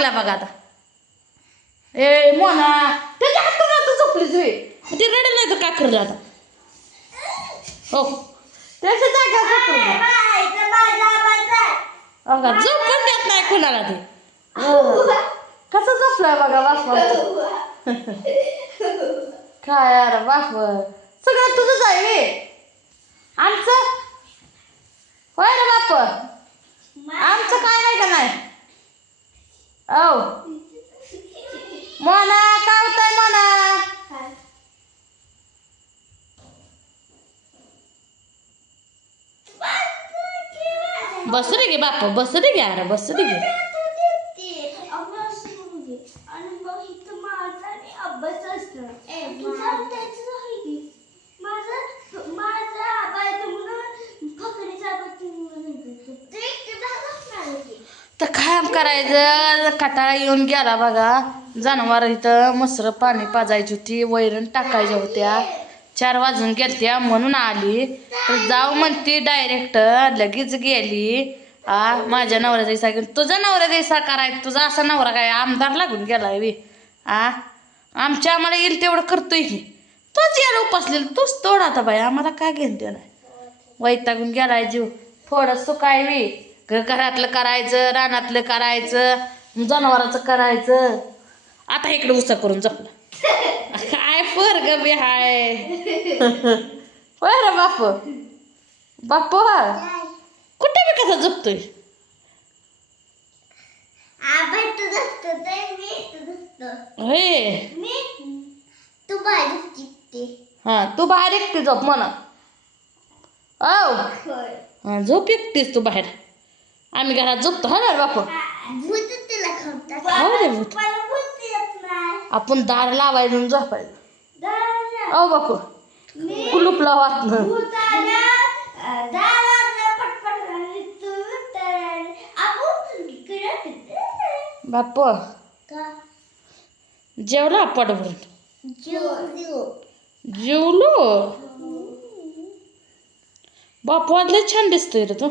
लागला बघा आता. ए मोना त्याच्या हातात तू झोपलीच रे. ते रडेल नाही तर काय करलं आता. हो त्याच्या जागा बघा झोपून देत नाही कुणाला ते. कसं झोपलाय बघा बाप. काय यार बाप सगळं तुझंच आहे रे. आमचं होय रे बाप. आमचं काय नाही का नाही. औ मोना काय होतंय मोना. बसू दे गे बाप बसू दे गे. अरे बसू दे गे. तर काय करायचं कटाळा येऊन गेला बघा. जनावर इथं मसर पाणी पाजायची होती वैरण टाकायच्या होत्या. 4 वाजून गेलत्या म्हणून आली. तर जाऊ म्हणते डायरेक्ट लगेच गेली. माझ्या नवऱ्याचा इसा घेऊन. तुझा नवऱ्याचा इसा कराय तुझा असा नवरा काय आमदार लागून गेलाय बी. आमच्या आम्हाला येईल तेवढं करतोय की. तूच यायला उपासलेलं तूच तोड आता बाई. आम्हाला काय घेऊन ते नाही. वैतागून गेलाय जीव. थोडं सुकाय बी घरातलं करायचं रानातलं करायचं जनावराचं करायचं. आता इकडे उसा करून जपलं. काय पोरग बी हाय. होय रे बाप बाप कुठे बी कसा झोपतोय. हा तू बाहेर एकटी झोप म्हणा. औ झोप एकटीच तू बाहेर. आम्ही घरात झोपतो हा ना बाप. हो रे भूत. आपण दार लावायचं झोपायचं. ओ बापू कुलूप लावात बापू जेवला पोट भरून. जेवलो बापू आज लय छान दिसतोय रे तू.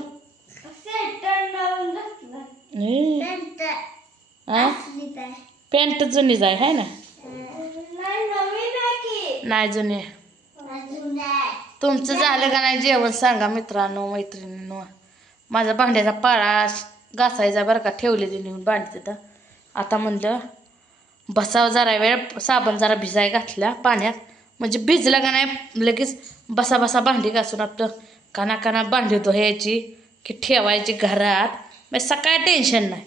पॅन्ट जुनी जाय है ना. नाही जुनी. तुमचं झालं का नाही जेवण सांगा मित्रांनो मैत्रिणींनो. माझा भांड्याचा पाळा घासायचा बरं का. ठेवले ते नेऊन भांडी तिथं. आता म्हणलं बसावं जरा वेळ. साबण जरा भिजाय घातला पाण्यात म्हणजे भिजलं का नाही लगेच बसा बसा भांडी घासून आपलं काना काना भांडी धुवायची की ठेवायची घरात. मग सकाळी टेन्शन नाही.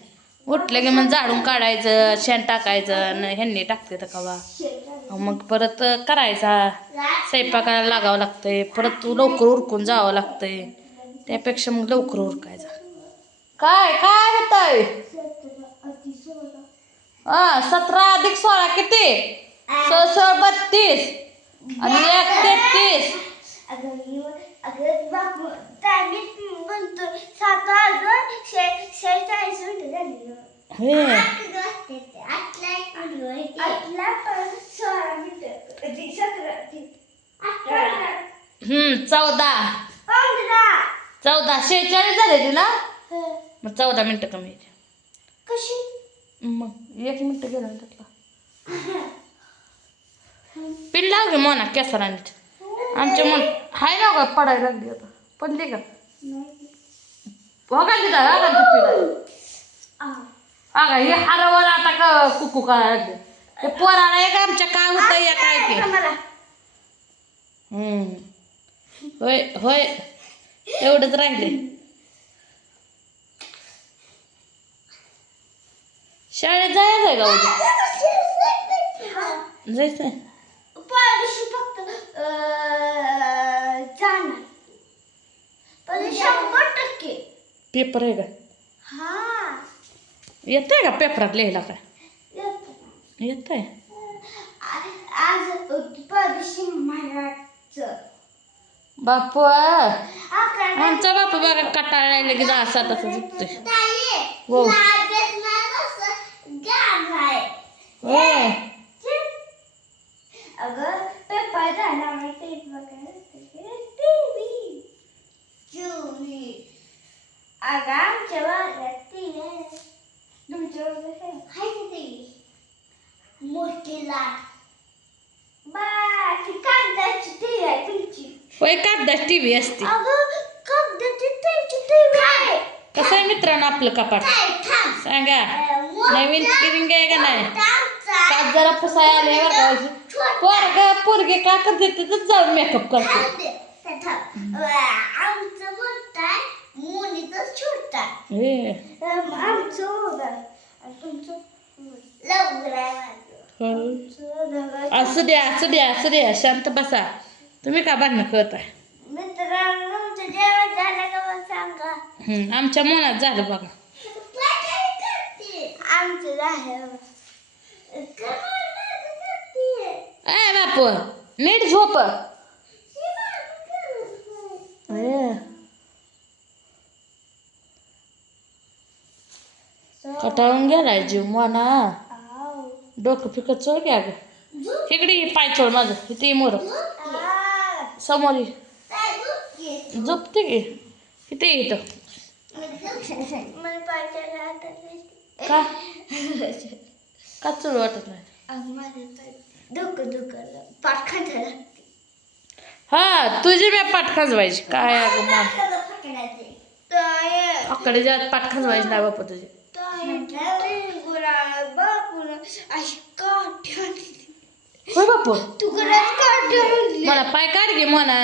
उठलं की मग झाडून काढायचं शेण टाकायचं न ह्यांनी टाकते तर कवा. मग परत करायचा स्वयंपाकाला लागावं लागतंय. परत लवकर उरकून जावं लागतंय. त्यापेक्षा मग लवकर उरकायचा. काय काय होतंय. 17 अधिक 16 किती. 32 आणि 1 33. चौदा 46 झाले ते ना. मग 14 मिनिटं कमी येते. मग 1 मिनिट गेला त्यातला. पिन लाव गे मोना केसरांची. आमच्या मन हाय ना का पडायला लागली आता. पडली का बघा तिथं अगा हे हरवर आता का कुकू काय ते पोराला एक आमच्या काय होतं या काय की. होय होय एवढंच राहिले. शाळेत जायचं आहे का उद्या. जायचंय पेपर आहे का. येतंय का पेपरात लिहायला काय येतंय. बापू आमचा बापू बघा कटाळायला की असा तसं झुकतोय. हो मोठी लाट बा ती कागदाची टीव्ही आहे तुमची. होय कागदाची टीव्ही असते. अगं कागदाची टीव्ही आहे. कसं आहे मित्रांनो आपलं कपाट सांगा. नवीन किरिंग आहे का नाही. काच जरा पुसाय आले पोरग पोरगे का करते तिथंच जाऊन मेकअप करते. आमचं मोठा आहे मुलीचं छोटा आहे. आमचं उभं आणि तुमचं लवकर आहे माझं. असू द्या शांत बसा. तुम्ही का भांडणं करत आहे. मित्रांनो तुमचं जेवण झालं का मग सांगा. आमच्या मनात झालं बघा. आमचं झालं. ए बापू नीट झोप. कटाळून गेलाय जीव मना. डोकं फिकत चोळ घ्या ग. इकडे पाय चोळ माझं इथे मोर समोर झोपते की इथे इथं का का चोळ वाटत नाही. हा तुझी मी पाठ खाजवायची काय अगं मान अकडे जात पाठ खाजवायची नाही बापा तुझी. होय बापू मला पाय काढ घे म्हणा.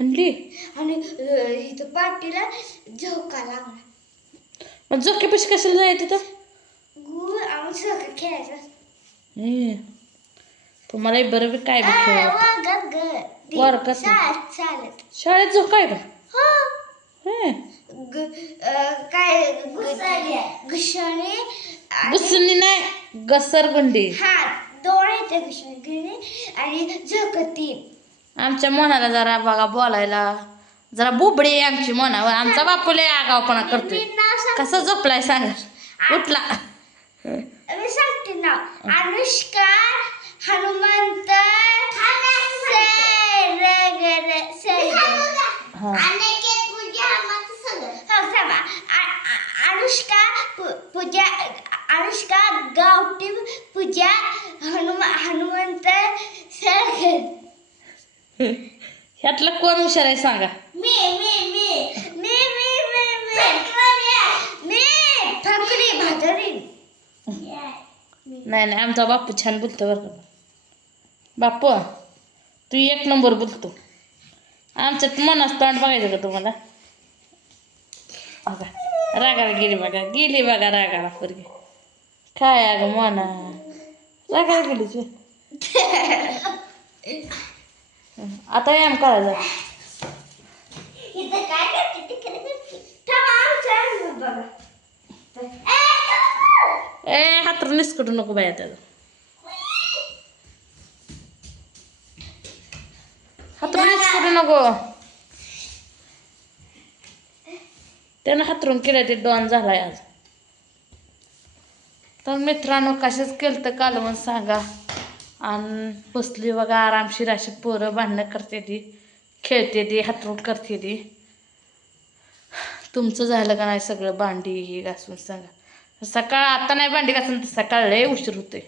हंडी आणि इथं पाठीला झोका लागला. मग झोके पैसे कशाला जाय तिथं. गुळ आम्ही सगळं खेळायचं. तुम्हाला बरं बी काय बी खेळ वर्गात चालत शाळेत झोका आहे का. काय घुसणे घुसणी नाही घसरगुंडी. हा दोन येते घुसणे आणि झोकती. आमच्या मनाला जरा बघा बोलायला जरा बुबडी आहे आमची मनावर. आमचा बापू लय आगावपणा करतोय. कसा झोपलाय सांगा उठला. मी सांगते ना अनुष्का हनुमंत अनुष्का पूजा अनुष्का गावठी पूजा हनुमंत ह्यातलं कोण हुशार आहे सांगा. मी फकरी भाजरी. नाही आमचा बापू छान बोलतो बरं का. बापू तू एक नंबर बोलतो. आमच्यात मनास तोंड बघायचं का तुम्हाला. बघा रागाला गेली बघा रागाला पोरगी. काय अगं मना रागाला गेली तू. आता याम करायचं. हातरून निसकटू नको बाया त्याचं. हातरून निसकटू नको. त्यानं हातरून केलं ते डॉन झालाय आज. तर मित्रांनो कशाच केलं तर कालवण सांगा. आणि बसली बघा आरामशीर अशी पोरं भांडणं करते ती खेळते ती हातरून करते ती. तुमचं झालं का नाही सगळं भांडी हे घासून सांगा. सकाळ आता नाही भांडी घासून सकाळ लय उशीर होते.